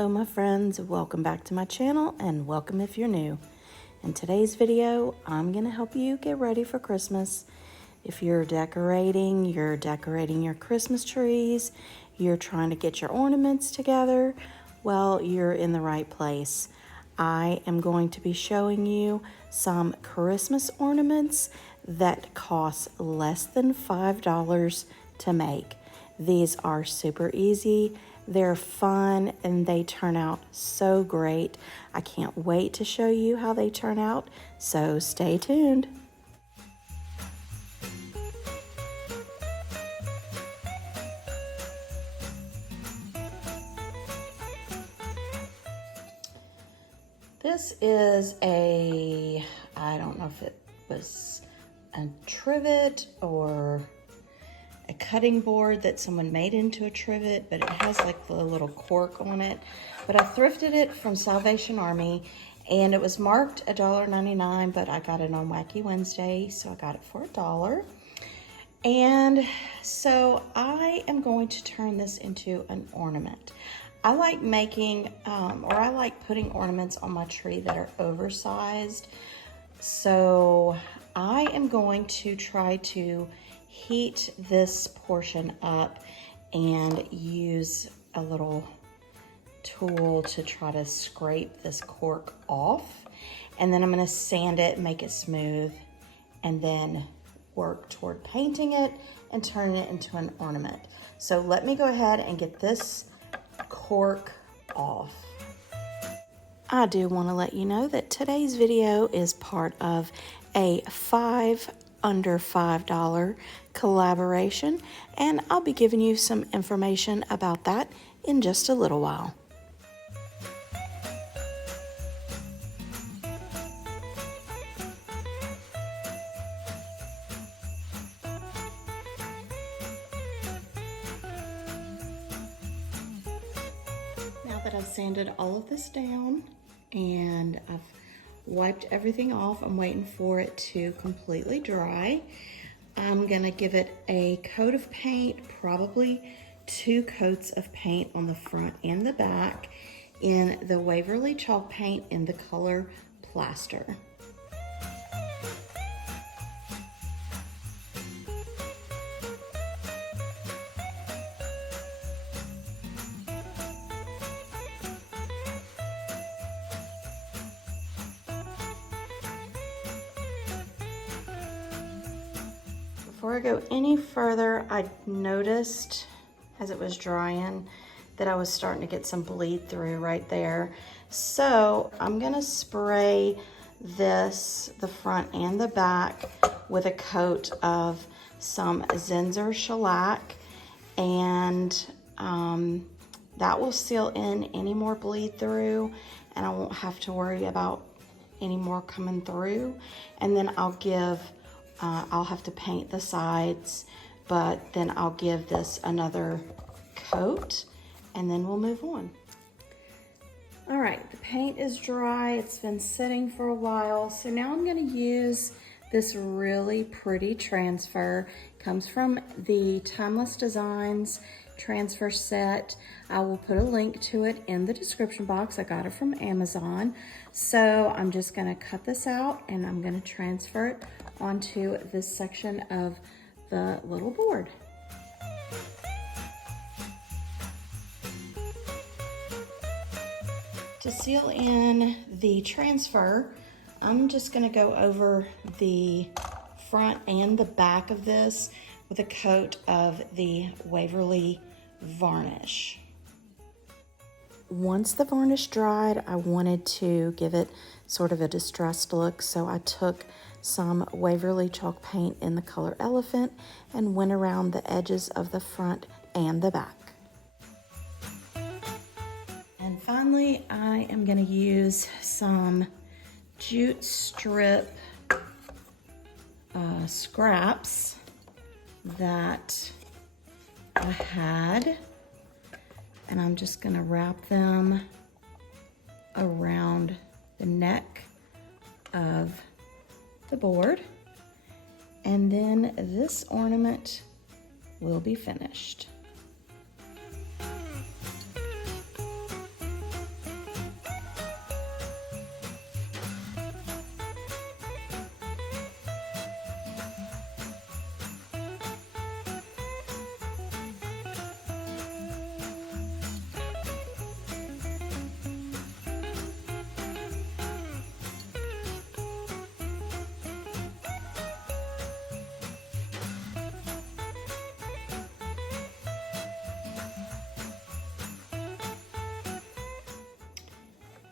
Hello my friends, welcome back to my channel and welcome if you're new. In today's video, I'm gonna help you get ready for Christmas. If you're decorating your Christmas trees, you're trying to get your ornaments together, well, you're in the right place. I am going to be showing you some Christmas ornaments that cost less than $5 to make. These are super easy, they're fun, and they turn out so great. I can't wait to show you how they turn out, so stay tuned. This is I don't know if it was a trivet or a cutting board that someone made into a trivet, but it has like the little cork on it. But I thrifted it from Salvation Army and it was marked $1.99, but I got it on Wacky Wednesday, so I got it for $1. And so I am going to turn this into an ornament. I like making, I like putting ornaments on my tree that are oversized. So I am going to try to heat this portion up and use a little tool to try to scrape this cork off. And then I'm gonna sand it, make it smooth, and then work toward painting it and turning it into an ornament. So let me go ahead and get this cork off. I do want to let you know that today's video is part of a under $5 collaboration, and I'll be giving you some information about that in just a little while. Now that I've sanded all of this down and I've wiped everything off, I'm waiting for it to completely dry. I'm gonna give it a coat of paint, probably 2 coats of paint on the front and the back in the Waverly chalk paint in the color Plaster. Before I go any further, I noticed as it was drying that I was starting to get some bleed through right there. So I'm gonna spray this, the front and the back, with a coat of some Zinsser shellac, and that will seal in any more bleed through, and I won't have to worry about any more coming through. And then I'll have to paint the sides, but then I'll give this another coat and then we'll move on. All right, the paint is dry. It's been sitting for a while. So now I'm gonna use this really pretty transfer. It comes from the Timeless Designs transfer set. I will put a link to it in the description box. I got it from Amazon. So I'm just gonna cut this out and I'm gonna transfer it onto this section of the little board. To seal in the transfer, I'm just gonna go over the front and the back of this with a coat of the Waverly varnish. Once the varnish dried, I wanted to give it sort of a distressed look, so I took some Waverly chalk paint in the color Elephant and went around the edges of the front and the back. And finally, I am going to use some jute strip scraps that I had, and I'm just going to wrap them around the neck of the board, and then this ornament will be finished.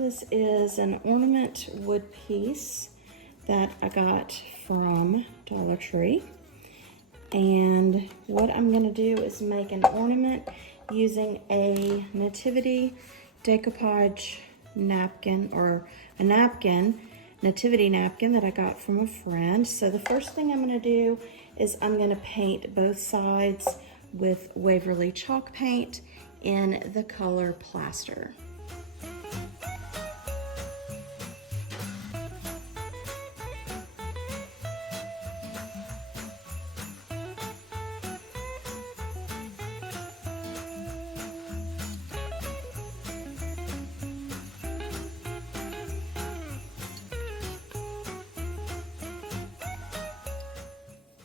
This is an ornament wood piece that I got from Dollar Tree. And what I'm gonna do is make an ornament using a Nativity decoupage napkin, or a napkin, Nativity napkin that I got from a friend. So the first thing I'm gonna do is I'm gonna paint both sides with Waverly chalk paint in the color Plaster.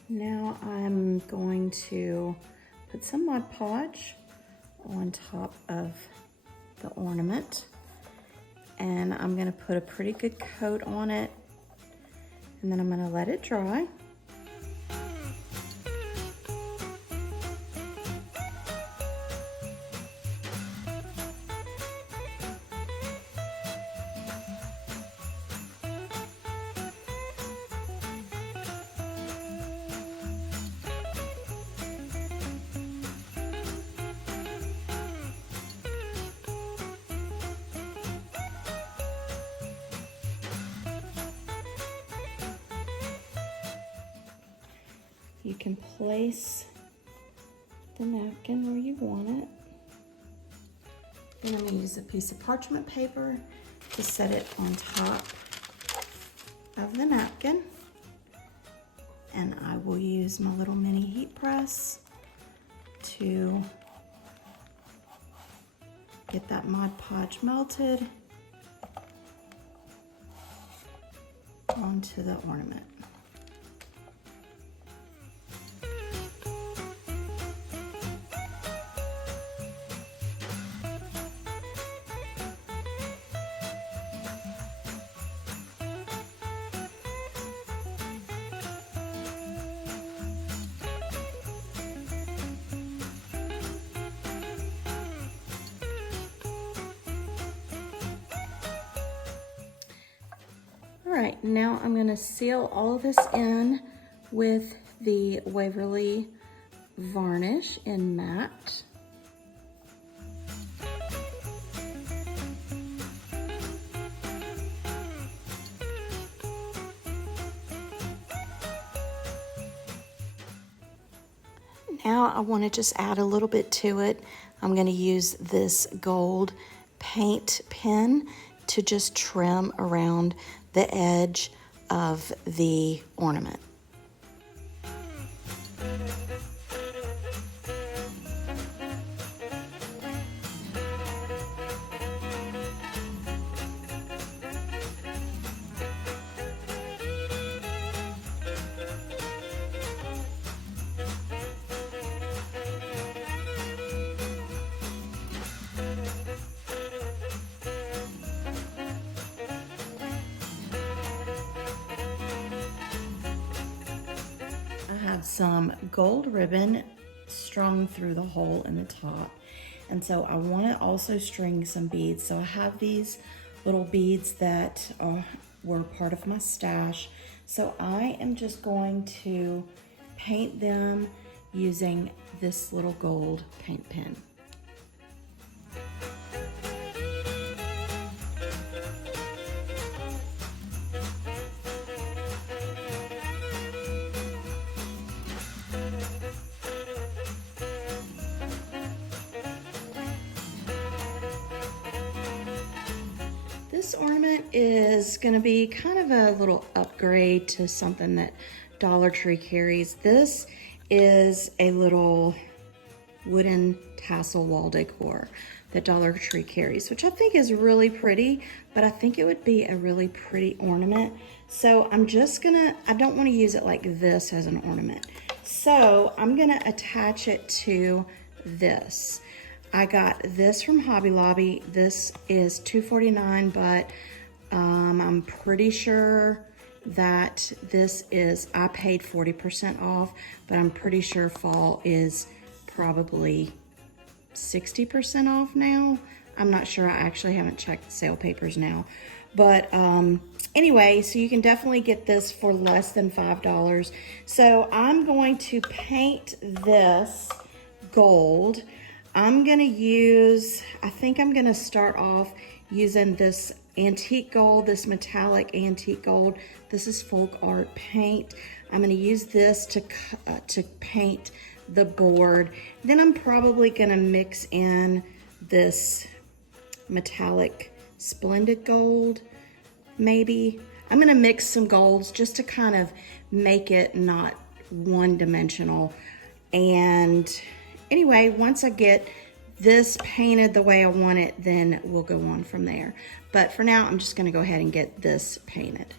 Now I'm going to put some Mod Podge on top of the ornament, and I'm gonna put a pretty good coat on it, and then I'm gonna let it dry. You can place the napkin where you want it. Then I'm gonna use a piece of parchment paper to set it on top of the napkin. And I will use my little mini heat press to get that Mod Podge melted onto the ornament. All right, now I'm gonna seal all of this in with the Waverly varnish in matte. Now I want to just add a little bit to it. I'm going to use this gold paint pen to just trim around the edge of the ornament. I have some gold ribbon strung through the hole in the top, and so I want to also string some beads. So I have these little beads that were part of my stash, so I am just going to paint them using this little gold paint pen. This ornament is going to be kind of a little upgrade to something that Dollar Tree carries. This is a little wooden tassel wall decor that Dollar Tree carries, which I think is really pretty, but I think it would be a really pretty ornament. So I'm just gonna, I don't want to use it like this as an ornament. So I'm gonna attach it to this. I got this from Hobby Lobby. This is $2.49, but I'm pretty sure that this is, I paid 40% off, but I'm pretty sure fall is probably 60% off now. I'm not sure. I actually haven't checked the sale papers now. But anyway, so you can definitely get this for less than $5. So I'm going to paint this gold. I'm gonna use, I think I'm gonna start off using this antique gold, this metallic antique gold. This is folk art paint. I'm gonna use this to paint the board. Then I'm probably gonna mix in this metallic splendid gold, maybe. I'm gonna mix some golds just to kind of make it not one-dimensional. And anyway, once I get this painted the way I want it, then we'll go on from there. But for now, I'm just gonna go ahead and get this painted.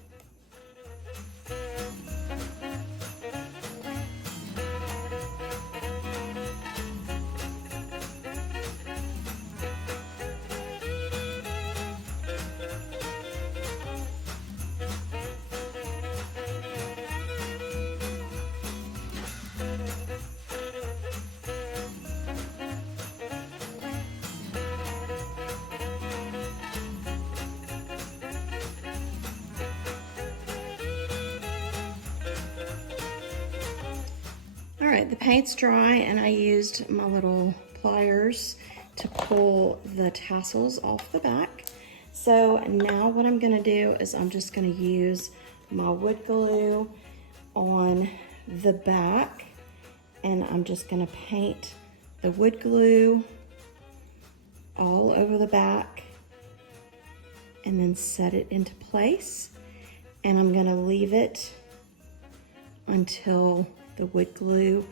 All right, the paint's dry and I used my little pliers to pull the tassels off the back. So now what I'm gonna do is I'm just gonna use my wood glue on the back, and I'm just gonna paint the wood glue all over the back and then set it into place. And I'm gonna leave it until the wood glue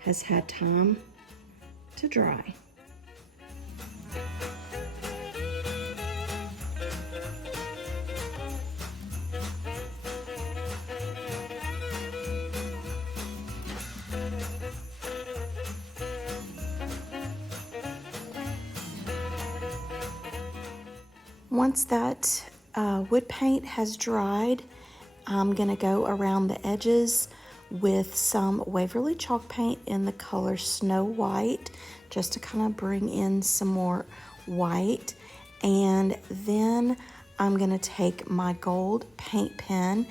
has had time to dry. Once that wood paint has dried, I'm gonna go around the edges with some Waverly chalk paint in the color Snow White, just to kind of bring in some more white. And then I'm gonna take my gold paint pen,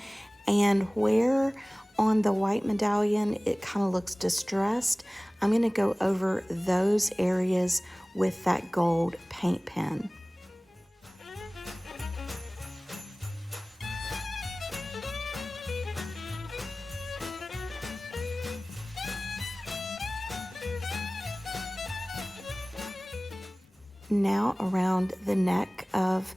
and where on the white medallion it kind of looks distressed, I'm gonna go over those areas with that gold paint pen. Now around the neck of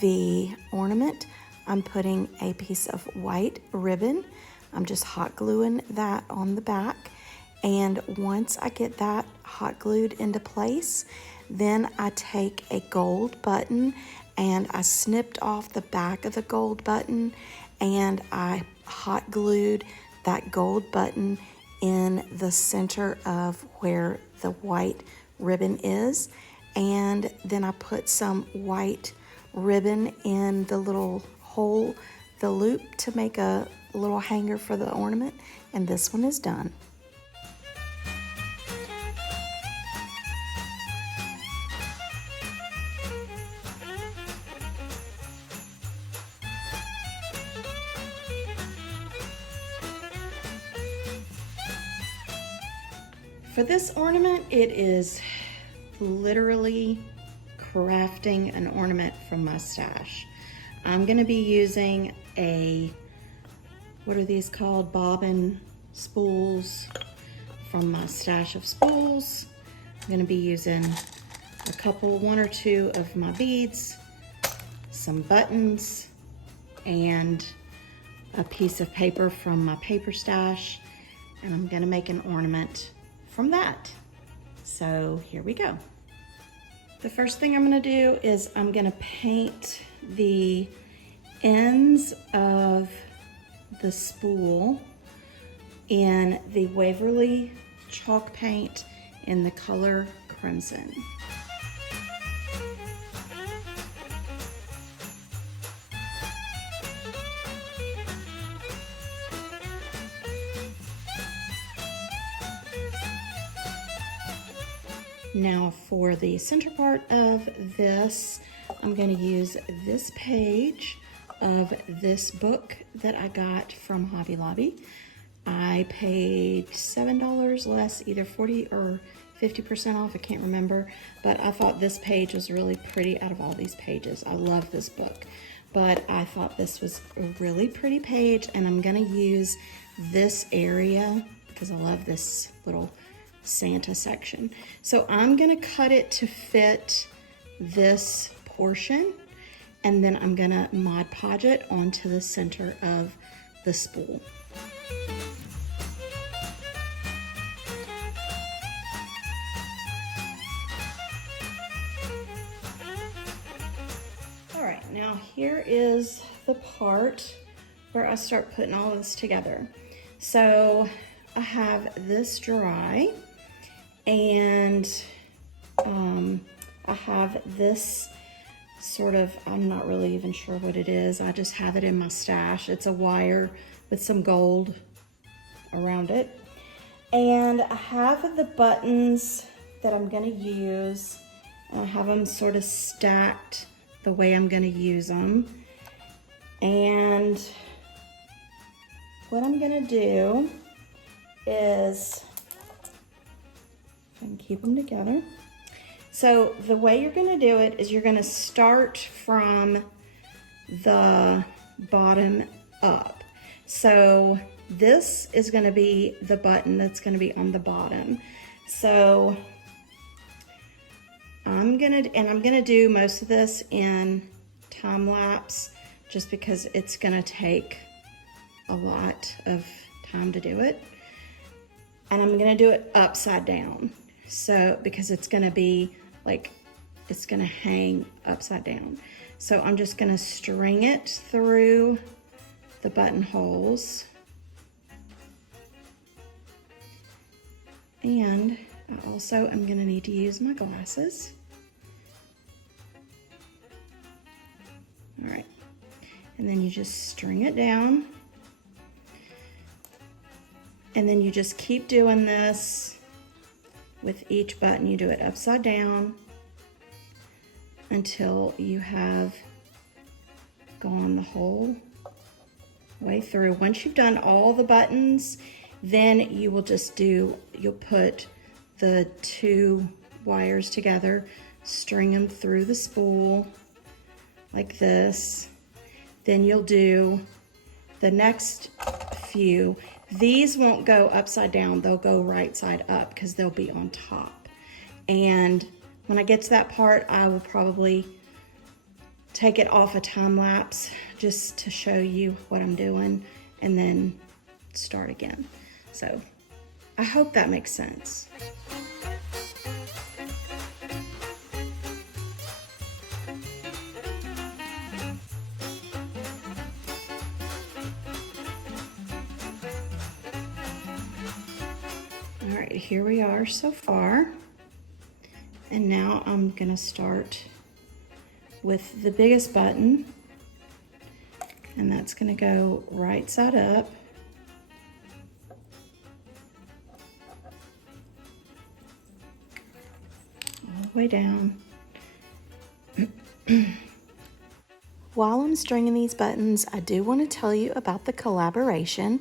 the ornament, I'm putting a piece of white ribbon. I'm just hot gluing that on the back. And once I get that hot glued into place, then I take a gold button and I snipped off the back of the gold button, and I hot glued that gold button in the center of where the white ribbon is. And then I put some white ribbon in the little hole, the loop, to make a little hanger for the ornament. And this one is done. For this ornament, it is literally crafting an ornament from my stash. I'm gonna be using what are these called? Bobbin spools from my stash of spools. I'm gonna be using one or two of my beads, some buttons, and a piece of paper from my paper stash. And I'm gonna make an ornament from that. So here we go. The first thing I'm gonna do is I'm gonna paint the ends of the spool in the Waverly chalk paint in the color Crimson. Now for the center part of this, I'm going to use this page of this book that I got from Hobby Lobby. I paid $7 less, either 40 or 50% off, I can't remember, but I thought this page was really pretty out of all these pages. I love this book, but I thought this was a really pretty page, and I'm gonna use this area because I love this little Santa section. So I'm gonna cut it to fit this portion, and then I'm gonna Mod Podge it onto the center of the spool. All right, now here is the part where I start putting all this together. So I have this dry, and I have this sort of, I'm not really even sure what it is. I just have it in my stash. It's a wire with some gold around it. And I have the buttons that I'm gonna use. I have them sort of stacked the way I'm gonna use them. And what I'm gonna do is, if I can keep them together. So the way you're gonna do it is you're gonna start from the bottom up. So this is gonna be the button that's gonna be on the bottom. So I'm gonna do most of this in time lapse just because it's gonna take a lot of time to do it. And I'm gonna do it upside down. So, because it's gonna be like, it's gonna hang upside down. So I'm just gonna string it through the buttonholes. And I also am gonna need to use my glasses. All right, and then you just string it down. And then you just keep doing this with each button. You do it upside down until you have gone the whole way through. Once you've done all the buttons, then you will just you'll put the two wires together, string them through the spool like this. Then you'll do the next few. These won't go upside down, they'll go right side up because they'll be on top. And when I get to that part, I will probably take it off a time lapse just to show you what I'm doing and then start again. So I hope that makes sense. All right, here we are so far. And now I'm gonna start with the biggest button, and that's gonna go right side up. All the way down. While I'm stringing these buttons, I do want to tell you about the collaboration.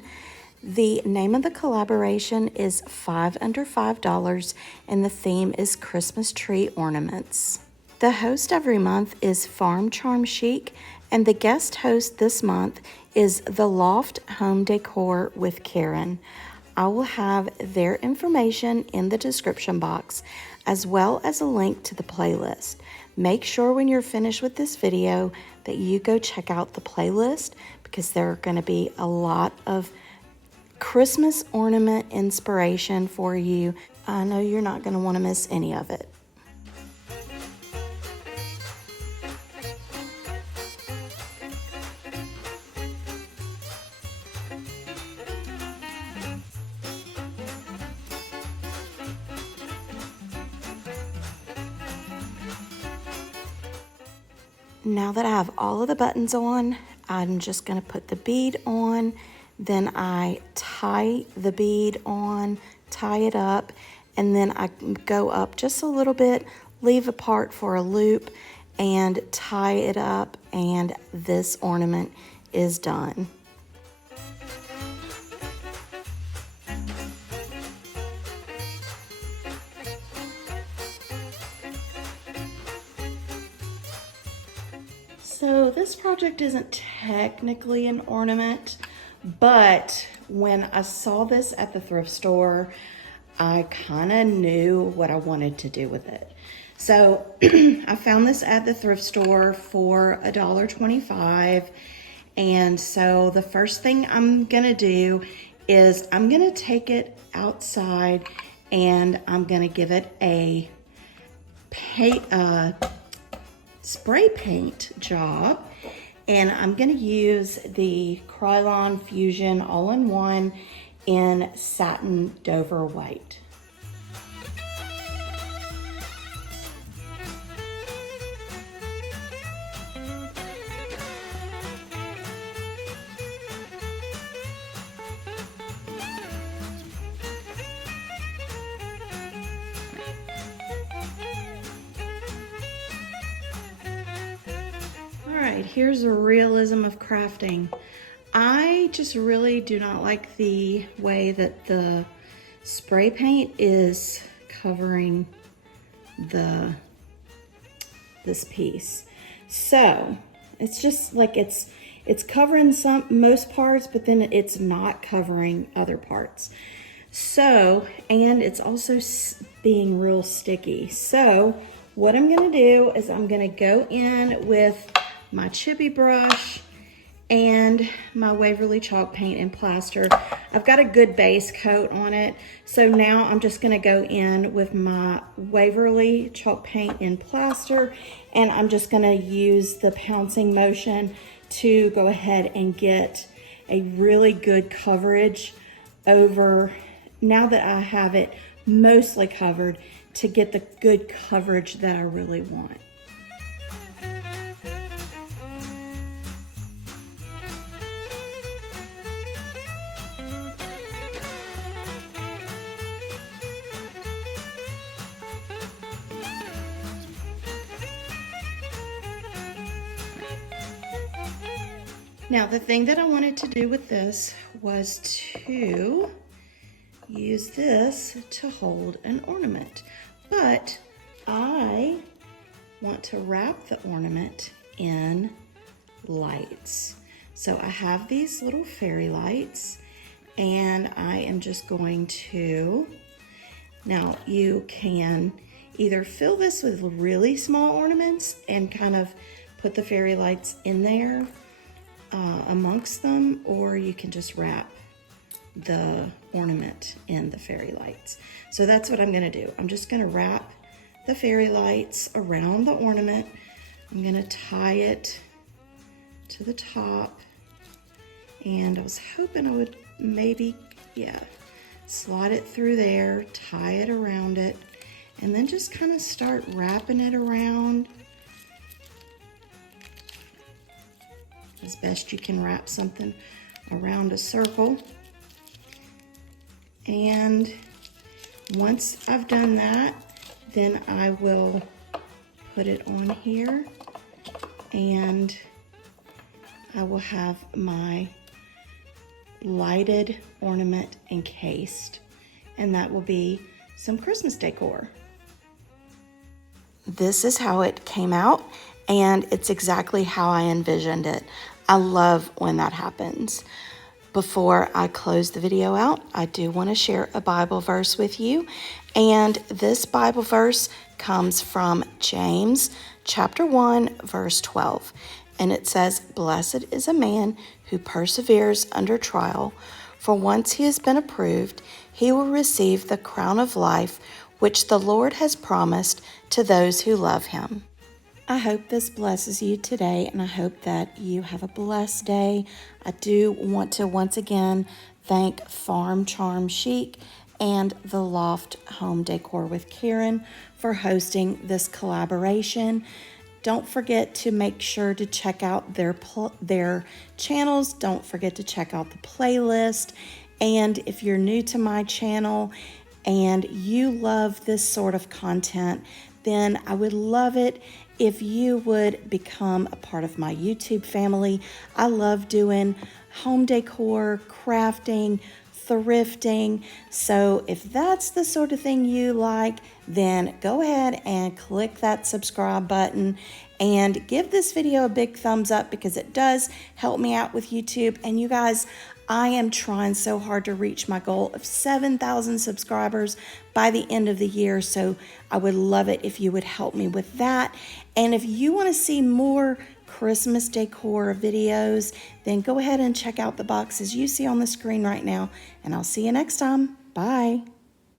The name of the collaboration is 5 Under $5, and the theme is Christmas tree ornaments. The host every month is Farm Charm Chic, and the guest host this month is The Loft Home Decor with Karen. I will have their information in the description box, as well as a link to the playlist. Make sure when you're finished with this video that you go check out the playlist, because there are going to be a lot of Christmas ornament inspiration for you. I know you're not going to want to miss any of it. Now that I have all of the buttons on, I'm just going to put the bead on. Then I tie the bead on, tie it up, and then I go up just a little bit, leave a part for a loop, and tie it up, and this ornament is done. So this project isn't technically an ornament, but when I saw this at the thrift store, I kind of knew what I wanted to do with it. So I found this at the thrift store for $1.25. And so the first thing I'm gonna do is I'm gonna take it outside and I'm gonna give it a spray paint job, and I'm going to use the Krylon Fusion all-in-one in satin Dover white. All right, here's the realism of crafting. I just really do not like the way that the spray paint is covering this piece. So it's just like it's covering most parts, but then it's not covering other parts. So, and it's also being real sticky. So what I'm gonna do is I'm gonna go in with my chippy brush and my Waverly chalk paint and plaster. I've got a good base coat on it. So now I'm just gonna go in with my Waverly chalk paint and plaster, and I'm just gonna use the pouncing motion to go ahead and get a really good coverage over, now that I have it mostly covered, to get the good coverage that I really want. Now, the thing that I wanted to do with this was to use this to hold an ornament, but I want to wrap the ornament in lights. So I have these little fairy lights, and I am just going to, now you can either fill this with really small ornaments and kind of put the fairy lights in there amongst them, or you can just wrap the ornament in the fairy lights. So that's what I'm gonna do. I'm just gonna wrap the fairy lights around the ornament. I'm gonna tie it to the top, and I was hoping I would maybe, slide it through there, tie it around it, and then just kind of start wrapping it around as best you can wrap something around a circle. And once I've done that, then I will put it on here, and I will have my lighted ornament encased, and that will be some Christmas decor. This is how it came out, and it's exactly how I envisioned it. I love when that happens. Before I close the video out, I do want to share a Bible verse with you. And this Bible verse comes from James chapter 1, verse 12. And it says, "Blessed is a man who perseveres under trial, for once he has been approved, he will receive the crown of life which the Lord has promised to those who love him." I hope this blesses you today, and I hope that you have a blessed day. I do want to once again thank Farm Charm Chic and the Loft Home Decor with Karen for hosting this collaboration. Don't forget to make sure to check out their channels. Don't forget to check out the playlist. And if you're new to my channel and you love this sort of content, then I would love it if you would become a part of my YouTube family. I love doing home decor, crafting, thrifting. So if that's the sort of thing you like, then go ahead and click that subscribe button and give this video a big thumbs up, because it does help me out with YouTube. And you guys, I am trying so hard to reach my goal of 7,000 subscribers by the end of the year. So I would love it if you would help me with that. And if you want to see more Christmas decor videos, then go ahead and check out the boxes you see on the screen right now. And I'll see you next time. Bye.